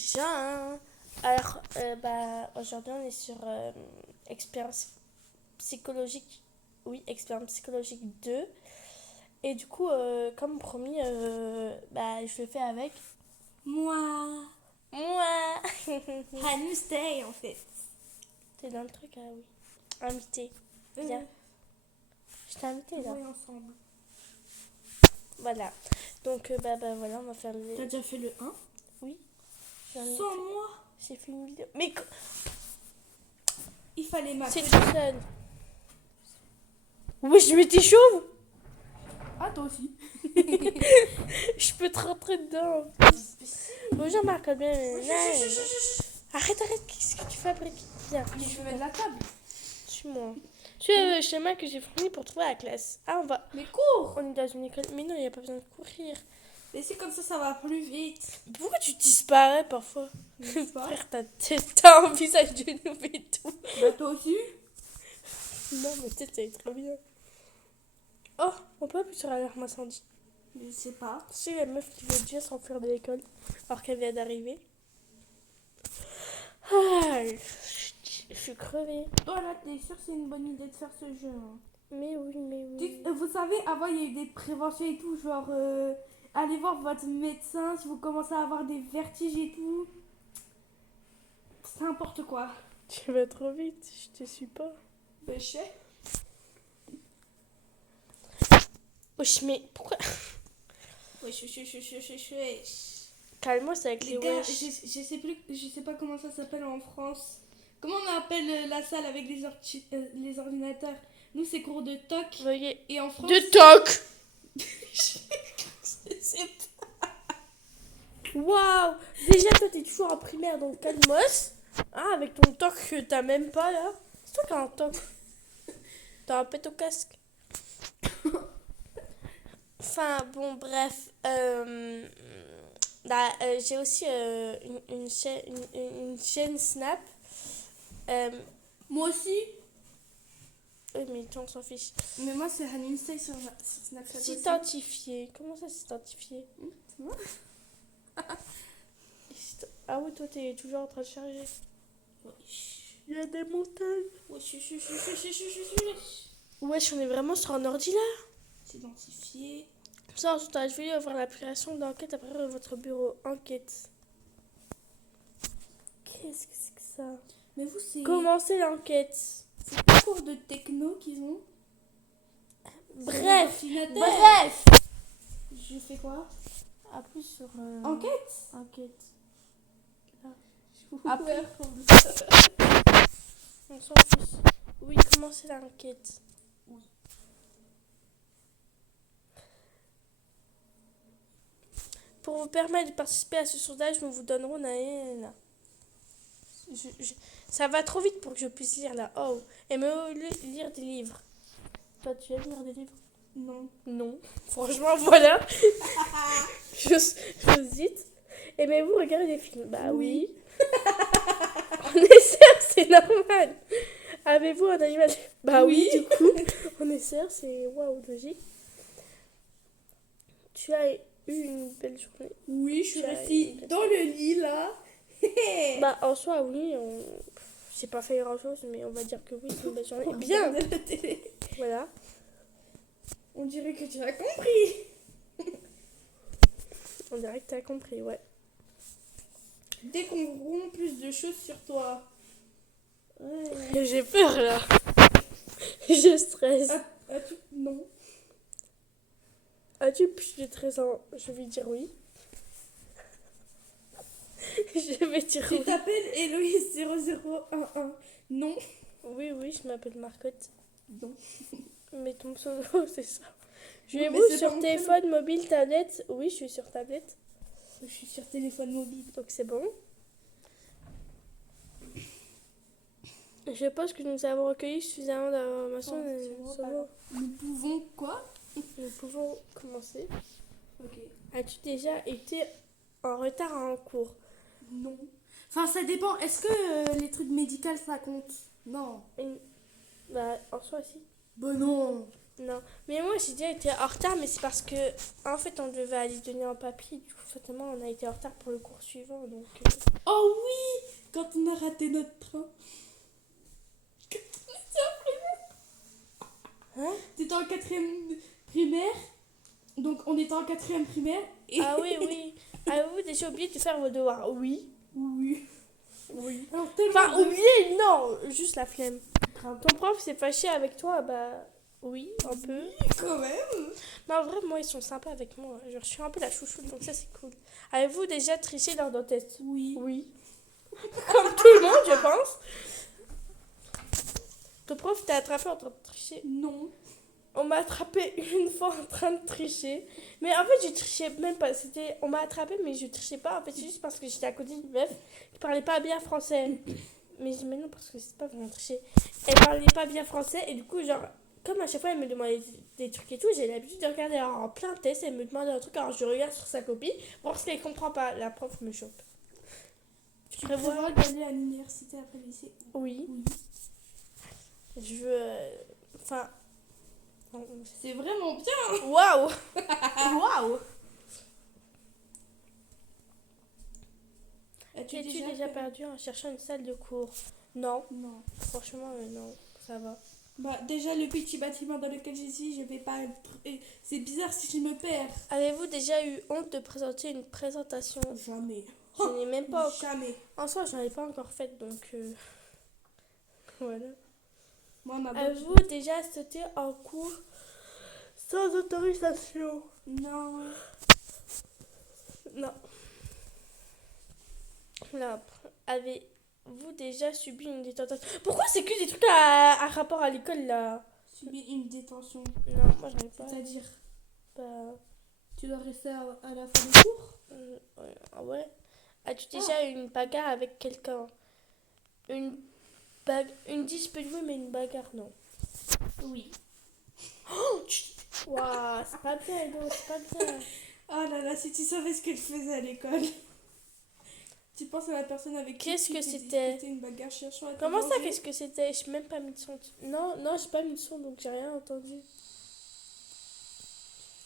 déjà. Alors, aujourd'hui, on est sur expérience psychologique. Oui, expérience psychologique 2. Et du coup, comme promis, je le fais avec Moi, moi. Hanustay en fait. T'es dans le truc, ah oui. Invité. Viens. Je t'ai invité là. Oui, ensemble. Voilà. Donc, voilà, on va faire le. T'as déjà fait le 1 Oui. Sans moi. J'ai fait une vidéo. Mais Il fallait c'est m'appeler. tout seul. Oui, je m'étais chauve. Ah, toi aussi. Je peux te rentrer dedans. Bonjour Marc, bien. Arrête, qu'est-ce que tu fabriques? Viens, Je vais de la table. suis-moi. Tu es le chemin que j'ai fourni pour trouver la classe. Ah, Mais cours. on est dans une école. Mais non, il n'y a pas besoin de courir. Mais c'est comme ça va plus vite. Pourquoi tu disparais parfois? N'est-ce pas? Frère, t'as un visage de nous et tout. Bah, toi aussi. Non, mais peut-être ça va être trop bien. Oh, on peut appuyer sur l'alarme incendie. Je sais pas. C'est la meuf qui veut déjà s'enfuir de l'école alors qu'elle vient d'arriver. Ah, je suis crevée. Voilà, t'es sûr que c'est une bonne idée de faire ce jeu. Hein. Mais oui. Vous savez, avant il y a eu des préventions et tout, genre allez voir votre médecin si vous commencez à avoir des vertiges et tout. C'est n'importe quoi. Tu vas trop vite, je te suis pas. Ben, je sais. Wesh, mais pourquoi? Wesh. Calme-moi, c'est avec les Les gars, wesh. je sais pas comment ça s'appelle en France. Comment on appelle la salle avec les ordinateurs? Nous, c'est cours de toc. Veuillez. Et en France. De toc. Je sais pas. Waouh. Déjà, toi, t'es toujours en primaire, donc calme-moi. Ah, avec ton toc que t'as même pas là. C'est toi qui as un toc. T'as un pet au casque. Enfin, bon, bref. J'ai aussi une chaîne Snap. Moi aussi. Oui, mais on s'en fiche. Mais moi, c'est Hanimstay sur Snapchat aussi. S'identifier. Comment ça s'identifier? C'est moi. Ah oui, toi, t'es toujours en train de charger. Wesh. Il y a des montagnes. Wesh. Wesh, on est vraiment sur un ordi là. S'identifier. Ça, ensuite, je vais ouvrir l'application d'enquête après votre bureau. Enquête. Qu'est-ce que c'est que ça? Mais vous, c'est. Commencez l'enquête. C'est pas cours de techno qu'ils ont. Bref. Bref. Je fais quoi? Appuie sur Enquête. enquête. Après. On s'en fiche. Oui, commencez l'enquête. Oui. Pour vous permettre de participer à ce sondage, nous vous donnerons un. Ça va trop vite pour que je puisse lire là. Oh, aimez-vous lire des livres? Toi, tu aimes lire des livres? Non. Non. Franchement, voilà. J'hésite. Aimez-vous regarder des films? Bah oui. On est sœurs, c'est normal. Avez-vous un animal? Bah oui, Oui. du coup. On est sœurs, c'est waouh, logique. Tu as eu une belle journée. Oui, je suis Tu as restée une belle dans le lit là. Bah en soi, oui. J'ai pas fait grand chose, mais on va dire que oui, c'est une belle journée. On Bien. regarde la télé. Voilà. On dirait que tu as compris. On dirait que t'as compris, ouais. Dès qu'on rompt plus de choses sur toi. Ouais. J'ai peur là. Je stresse. As-tu... Non. As-tu plus de 13 ans? Je vais dire oui. Je vais dire Tu oui. t'appelles Héloïse 0011. Non. Oui, je m'appelle Marcotte. Non. Mais ton pseudo, c'est ça. Oui, mais Jouez-vous c'est sur pas mon téléphone, mobile, tablette? Oui, je suis sur tablette. Je suis sur téléphone mobile. Donc c'est bon. Je pense que nous avons recueilli suffisamment d'informations. Nous pouvons quoi? Nous pouvons commencer. Ok. As-tu déjà été en retard en cours? Non. Enfin, ça dépend. Est-ce que les trucs médicaux ça compte? Non. Bah, en soi, si. Bah non. Non. Mais moi, j'ai déjà été en retard, mais c'est parce que, en fait, on devait aller donner un papier. Du coup, fatalement, on a été en retard pour le cours suivant. Donc, Oh oui, quand on a raté notre train. Hein? T'étais en 4e primaire. Donc on était en 4e primaire. Et... Ah oui, oui. Avez-vous déjà oublié de faire vos devoirs? Oui. Oui. Oui. Alors tellement Enfin, de- oublier, non. Juste la flemme. Grave. Ton prof s'est fâché avec toi? Bah, oui, un peu. Quand même. Mais en vrai, moi, ils sont sympas avec moi. Genre, je suis un peu la chouchoute, donc ça, c'est cool. Avez-vous déjà triché lors d'un test? Oui. Oui. Comme tout le monde, je pense. Ton prof t'a attrapé en train de tricher? Non. On m'a attrapé une fois en train de tricher. Mais en fait, je trichais même pas. On m'a attrapé, mais je trichais pas. En fait, c'est juste parce que j'étais à côté d'une meuf qui parlait pas bien français. Mais non, parce que c'est pas vraiment tricher. Elle parlait pas bien français, et du coup, genre, comme à chaque fois, elle me demandait des trucs et tout, j'ai l'habitude de regarder en plein test. Elle me demandait un truc, alors je regarde sur sa copie. Voir ce qu'elle comprend pas. La prof me chope. Tu prévois d'aller à l'université après le lycée? Oui. Oui. Je veux. Enfin. C'est vraiment bien. Waouh! Waouh! As-tu T'es-tu déjà perdu en cherchant une salle de cours? Non, Non. franchement, non, ça va. Bah déjà le petit bâtiment dans lequel je suis, je vais pas être... C'est bizarre si je me perds. Avez-vous déjà eu honte de présenter une présentation? Jamais. Je n'ai même pas. Jamais. En soi, j'en ai pas encore faite, donc voilà. Moi ma Avez-vous déjà sauté en cours sans autorisation? Non. Non. Là, avez-vous déjà subi une détention? Pourquoi c'est que des trucs à rapport à l'école là? Subir une détention. Non, moi j'en ai pas. C'est-à-dire, Bah, tu dois rester à la fin du cours? ouais. Ah ouais. As-tu déjà eu une bagarre avec quelqu'un? Une dispute, oui, mais une bagarre, non. Oui. Waouh, c'est pas bien, non, c'est pas bien. Oh là là, si tu savais ce qu'elle faisait à l'école. Tu penses à la personne avec qui Qu'est-ce tu que t'es c'était? disputé une bagarre cherchant à te Comment ça, venger? qu'est-ce que c'était? J'ai même pas mis de son. Non, non, j'ai pas mis de son, donc j'ai rien entendu.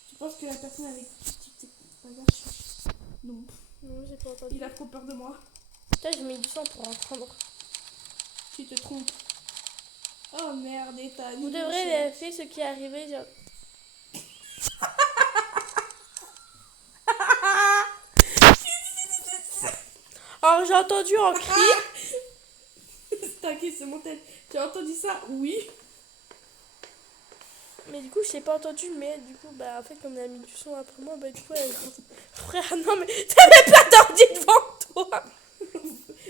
Tu penses que la personne avec qui tu t'es bagarre cherchant? Non. Non, j'ai pas entendu. Il a trop peur de moi. Putain, j'ai mis du son pour entendre. Tu te trompes. Oh merde, et t'as Vous devrez vérifier ce qui est arrivé. Genre... Alors, j'ai entendu un cri. T'inquiète, c'est mon tel. Tu as entendu ça? Oui. Mais du coup, je l'ai pas entendu. Mais du coup, bah, en fait, comme elle a mis du son après moi, bah, du coup, elle. Frère, non, mais t'as même pas d'ordi devant toi.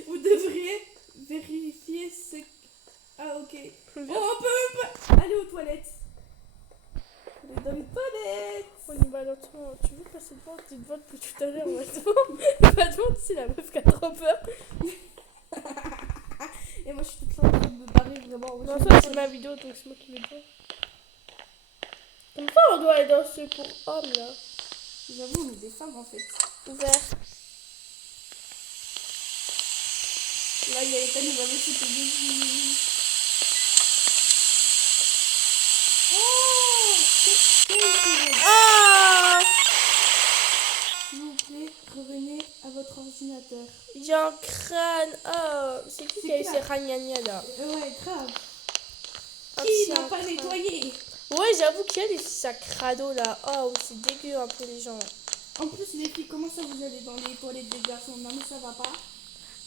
Vous devriez vérifier ce... Ah ok. Oh, Viens. on peut même pas aller aux toilettes. On est dans les toilettes. On y va lentement. Tu veux passer devant? T'es devant depuis tout à l'heure. On va devant. Pas devant, tu sais, la meuf qui a trop peur. Et moi je suis toute là en train de me barrer vraiment. Non, ça, c'est ma vidéo, donc c'est moi qui vais dire. Comme ça, on doit aller dans ce pour hommes là. J'avoue, on est des femmes en fait. Ouvert. Là, il y a les cannes, il va laisser tes yeux. Oh, Ah! s'il vous plaît, revenez à votre ordinateur. J'ai un crâne. Oh, c'est qui qui a eu qui, ces ragnagnas là? Ouais, grave. Ah, Qui c'est n'a un pas crâne. nettoyé? Ouais, j'avoue qu'il y a des sacs radeaux là. Oh, c'est dégueu un peu les gens. En plus, les filles, comment ça vous allez dans les toilettes des garçons? Non, mais ça va pas.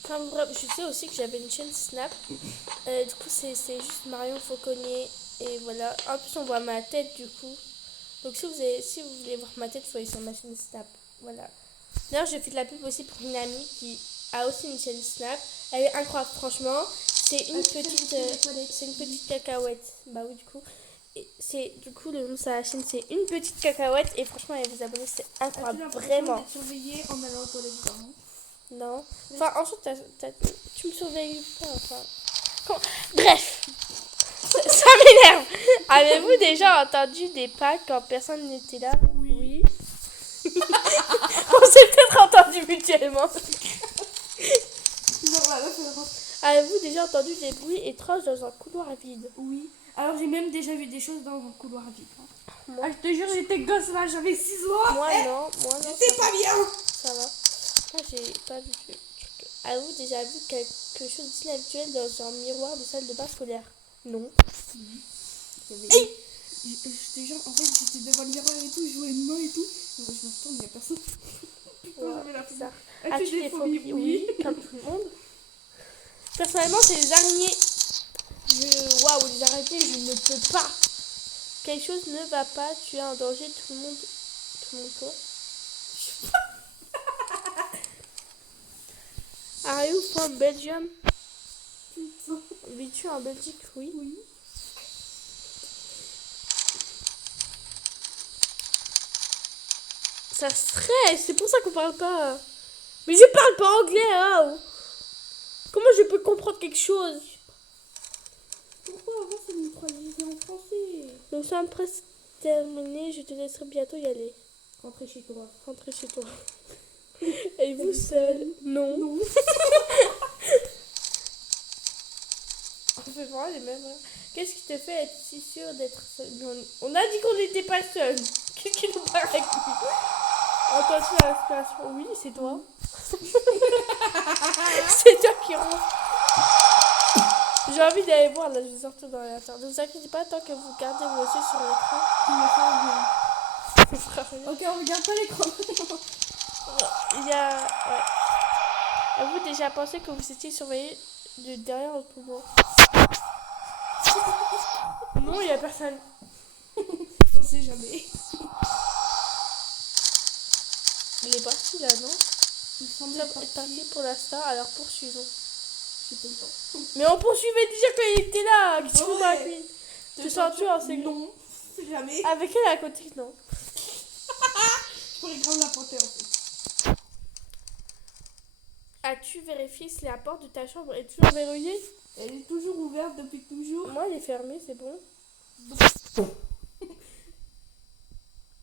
Enfin bref, je sais aussi que j'avais une chaîne Snap. Du coup, c'est juste Marion Fauconnier. Et voilà. En plus, on voit ma tête du coup. Donc, si vous voulez voir ma tête, il faut aller sur ma chaîne Snap. Voilà. D'ailleurs, je fais de la pub aussi pour une amie qui a aussi une chaîne Snap. Elle est incroyable, franchement. C'est une petite cacahuète. Bah oui, du coup. Et c'est du coup le nom de sa chaîne, c'est une petite cacahuète. Et franchement, allez vous abonner, c'est incroyable, vraiment. Surveiller en allant aux toilettes, vraiment. Non. Enfin, ensuite, tu me surveilles pas. Enfin. Bref, ça m'énerve. Avez-vous déjà entendu des pas quand personne n'était là? Oui. On s'est peut-être entendu mutuellement. Non, voilà, c'est vraiment... Avez-vous déjà entendu des bruits étranges dans un couloir vide? Oui. Alors j'ai même déjà vu des choses dans un couloir vide. Hein. Moi, Ah, je te jure, j'étais gosse là, j'avais 6 ans. moi non, J'étais pas bien. ça va. Moi, j'ai pas vu de truc. Avez-vous déjà vu quelque chose d'inhabituel dans un miroir de salle de bain scolaire? Non. Hey, je te jure, en fait, j'étais devant le miroir et tout, je jouais une main et tout. Alors, je me retourne, il n'y a personne. Putain, Ouais, j'avais la phobie. bizarre. As-tu des phobies? Oui. comme tout le monde. Personnellement, c'est les araignées. Waouh, les araignées, je ne peux pas. Quelque chose ne va pas, tu es en danger, tout le monde. Tout le monde quoi? Are you from Belgium? Putain. Vis-tu en Belgique? Oui. Oui. Ça stresse, c'est pour ça qu'on parle pas. Mais je parle pas anglais, hein. Comment je peux comprendre quelque chose? Pourquoi avant ça nous traduisait en français? Nous sommes presque terminés, je te laisserai bientôt y aller. Rentrer chez toi. Rentrer chez toi. Et vous seul? Non. Non. On fait vraiment les mêmes. Hein. Qu'est-ce qui te fait être si sûr d'être seul? On a dit qu'on n'était pas seul. Qu'est-ce qui nous parle avec lui? Attention à l'inspiration. Oui, c'est toi. C'est toi qui rentre. J'ai envie d'aller voir, là, je vais sortir dans la salle. Ne vous inquiétez pas, tant que vous gardez vos yeux sur l'écran. Il me fait rien. Ça fera rien. Ok, on regarde pas l'écran. Il y a... Ouais. Avez-vous déjà pensé que vous étiez surveillé de derrière le poumon? Non, il n'y a personne. On sait jamais. Il est parti là, non? Il semble Nous sommes partis pour l'instant, alors poursuivons. J'ai pas le temps. Mais on poursuivait déjà quand il était là. Qu'est-ce qu'on Ouais. a fait? Te sens-tu en sécurité? Non, jamais. Avec elle à côté, non. Je pourrais grave la porter en fait. As-tu vérifié si la porte de ta chambre est toujours verrouillée? Elle est toujours ouverte depuis toujours. Moi, elle est fermée, c'est bon.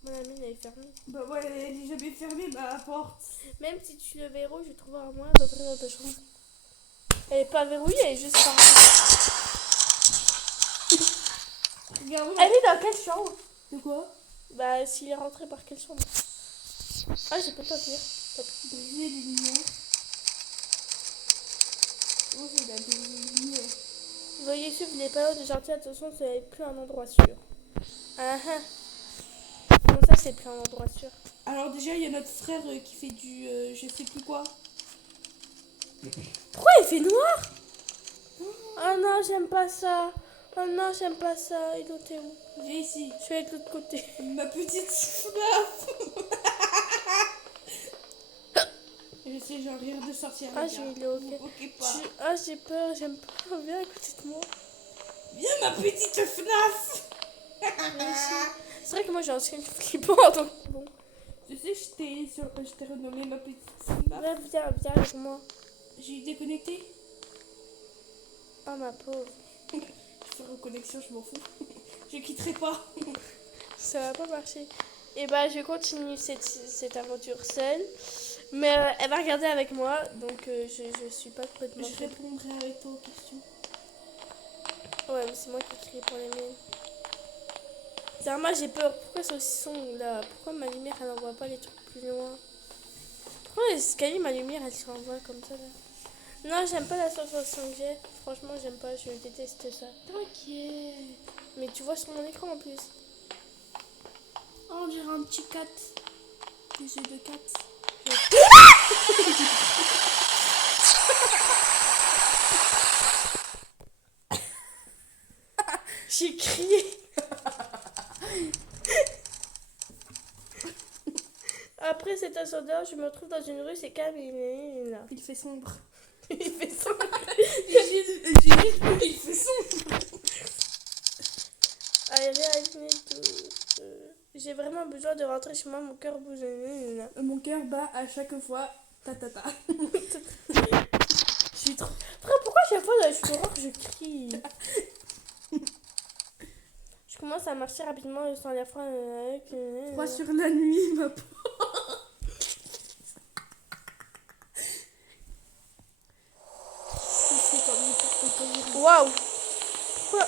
Mon amie, elle est fermée. Bah ouais, elle est jamais fermée, la porte. Même si tu le verrouilles, je trouve un moyen d'entrer dans ta chambre. Elle est pas verrouillée, elle est juste fermée. Regarde. Elle est dans quelle chambre? C'est quoi? Bah, s'il est rentré par quelle chambre? Ah, j'ai pas le temps de dire. Briser les lumières. Oh, c'est la lumière. Veuillez suivre les panneaux de sortie, attention, ce n'est plus un endroit sûr. Ah ah. Comment ça, c'est plus un endroit sûr? Alors déjà, il y a notre frère qui fait du je sais plus quoi. Pourquoi il fait noir? Oh non, j'aime pas ça. Oh non, j'aime pas ça. Et l'autre est où? Viens ici. Je vais être de l'autre côté. Ma petite FNAF. Je sais, j'ai rire de sortir. Ah, les je gars. vais aller au Vous moquez pas. Ah, j'ai peur, j'aime pas. Viens à côté de moi. Viens ma petite FNAF. C'est vrai que moi j'ai un skin flippant, donc bon. Tu sais, je t'ai renommé ma petite FNAF. Ouais, viens avec moi. J'ai déconnecté. Oh ma pauvre. Je fais reconnexion, je m'en fous. Je quitterai pas. Ça va pas marcher. Et bah, je continue cette aventure seule. Mais elle va regarder avec moi, donc je suis pas complètement. Je répondrai avec toi aux questions. Ouais, mais c'est moi qui crie pour les miennes. C'est moi j'ai peur. Pourquoi ce son là? Pourquoi ma lumière elle envoie pas les trucs plus loin? Pourquoi les escaliers, ma lumière elle se renvoie comme ça là? Non, j'aime pas la sensation que j'ai. Franchement, j'aime pas, je déteste ça. T'inquiète. Mais tu vois sur mon écran en plus. Oh, on dirait un petit cat. Des yeux de cat. J'ai crié. Après cet incendie, je me retrouve dans une rue, c'est calme et là. Il fait sombre. Il fait sombre. Il fait sombre. J'ai vraiment besoin de rentrer chez moi, mon cœur bouge. Mon cœur bat à chaque fois. Ta ta ta. Je suis trop. Frère, pourquoi chaque fois dans les films d'horreur je crie? Je commence à marcher rapidement sans la frein. Froid sur la nuit, ma peau. Waouh! Pourquoi?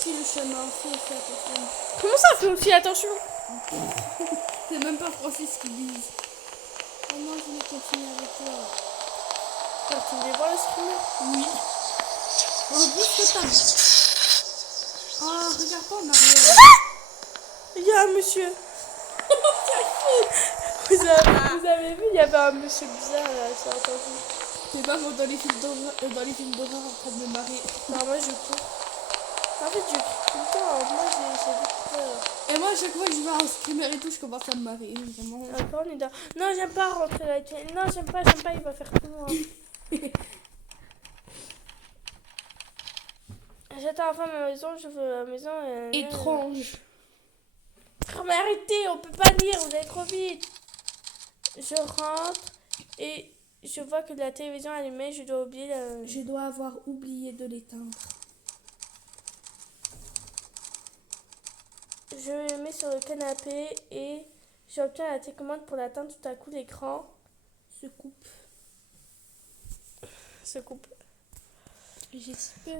Si le chemin, fais aussi attention. Comment ça fait aussi attention? C'est même pas Francis qui dit. Oh non, je vais continuer avec toi. Alors, tu voulais voir le streamer? Oui. Oh, bouge que t'as. Ah, regarde pas en arrière. Il y a un monsieur. Vous avez vu, il y avait un monsieur bizarre là, j'ai entendu. C'est pas moi dans les films d'horreur en train de me marrer. Alors moi je cours. En fait je crie tout le temps, moi j'ai beaucoup peur. Et moi, à chaque fois que je vais en streamer et tout, je commence à me marrer. Vraiment. Encore on est dans... Non, j'aime pas rentrer là. Non, j'aime pas, il va faire tout loin. J'attends enfin ma maison, je veux la maison. Étrange. Oh, mais arrêtez, on peut pas lire, vous allez trop vite. Je rentre et je vois que la télévision est allumée, je dois oublier la... Je dois avoir oublié de l'éteindre. Je le mets sur le canapé et j'obtiens la télécommande pour l'atteindre. Tout à coup, l'écran Se coupe. se coupe. J'ai si peur.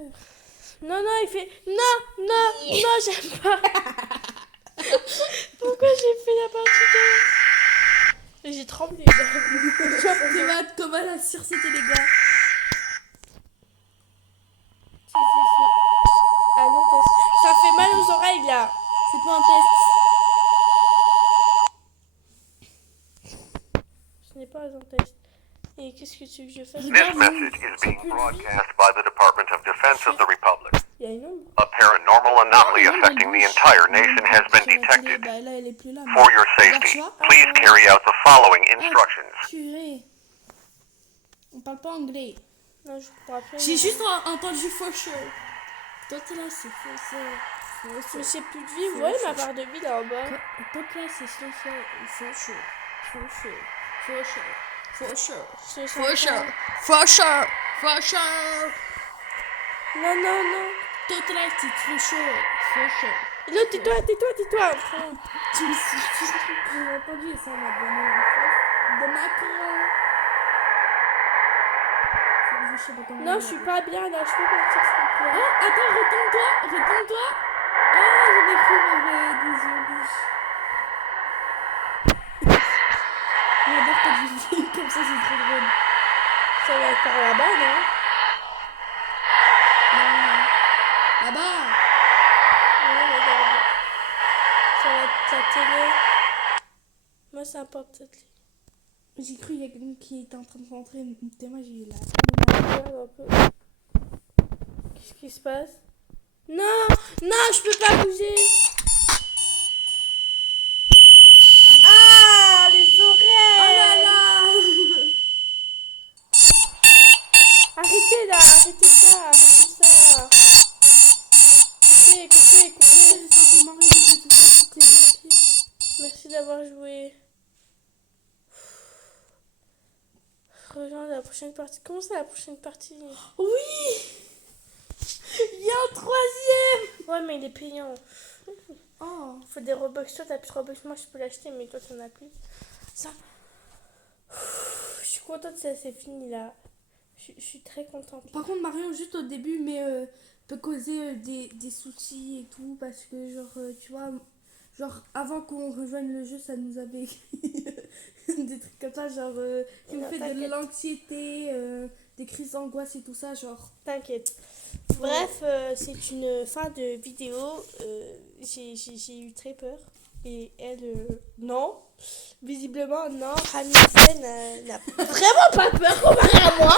Non, il fait... Non, j'aime pas. Pourquoi j'ai fait la partie de... J'ai tremblé. Tu vas être comme à la surcité, les gars. Si. Ah non, ça fait mal aux oreilles, là. C'est pas un test. Ce n'est pas un test. Et qu'est-ce que tu veux que je fasse? This message is being broadcast by the Department of Defense of the Republic. Il y a une ombre. A paranormal anomaly affecting the entire nation has been detected. Bah là, elle est plus là. For your safety, please carry out the following instructions. Purée. On parle pas anglais. Non, je pourrais plus. J'ai juste entendu for sure. Toi, t'es là, c'est for sure. Mais j'ai plus de vie. Vous voyez ma barre de vie là en bas? Toi, là, c'est for sure. For sure. For sure. For sure. For sure. Je For sens sure. pas. For sure. For sure. Non. Toi, là, c'est for sure. For sure. L'autre, tais-toi. Tu me suis j'ai entendu et ça m'a donné la face de Macron. Je sais pas comment Non, on je suis l'appelle. pas bien là. Je peux partir s'il te plaît. Ah, attends, retourne-toi. Ah, j'avais cru voir des yeux rouges. J'adore quand je vis comme ça, c'est trop drôle. Ça va être par là-bas, non? Là-bas. Ouais, regarde. Ça va être ta télé. Moi, ça importe cette télé. J'ai cru qu'il y a quelqu'un qui était en train de rentrer. Tellement j'ai eu la... Regarde un peu. Qu'est-ce qui se passe? Non, je peux pas bouger. Ah, les oreilles. Oh là là. Arrêtez là, arrêtez ça. Coupez. J'ai simplement réalisé tout ça, c'était rapide. Merci d'avoir joué. Rejoins la prochaine partie. Comment ça la prochaine partie? Oui. Il y a un troisième. Ouais, mais il est payant. Oh. Faut des Robux. Toi, t'as plus Robux. Moi, je peux l'acheter, mais toi, t'en as plus. Ça. Je suis contente, ça c'est fini là. Je suis très contente. Par contre, Marion, juste au début, mais peut causer des soucis et tout, parce que, genre, tu vois, genre, avant qu'on rejoigne le jeu, ça nous avait des trucs comme ça, genre, qui nous Non, fait de t'inquiète. l'anxiété, des crises d'angoisse et tout ça, genre. T'inquiète. Bref, c'est une fin de vidéo. J'ai eu très peur. Et elle, non. Visiblement, non. Ramisen n'a vraiment pas peur comparé à moi.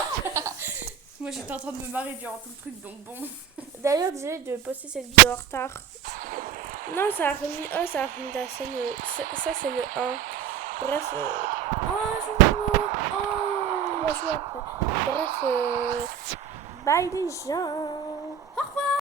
Moi, j'étais en train de me marrer durant tout le truc, donc bon. D'ailleurs, désolé de poster cette vidéo en retard. Non, ça a remis la scène. Ça, c'est le 1. Bref. Oh, je vais jouer après. Bref, bye les gens.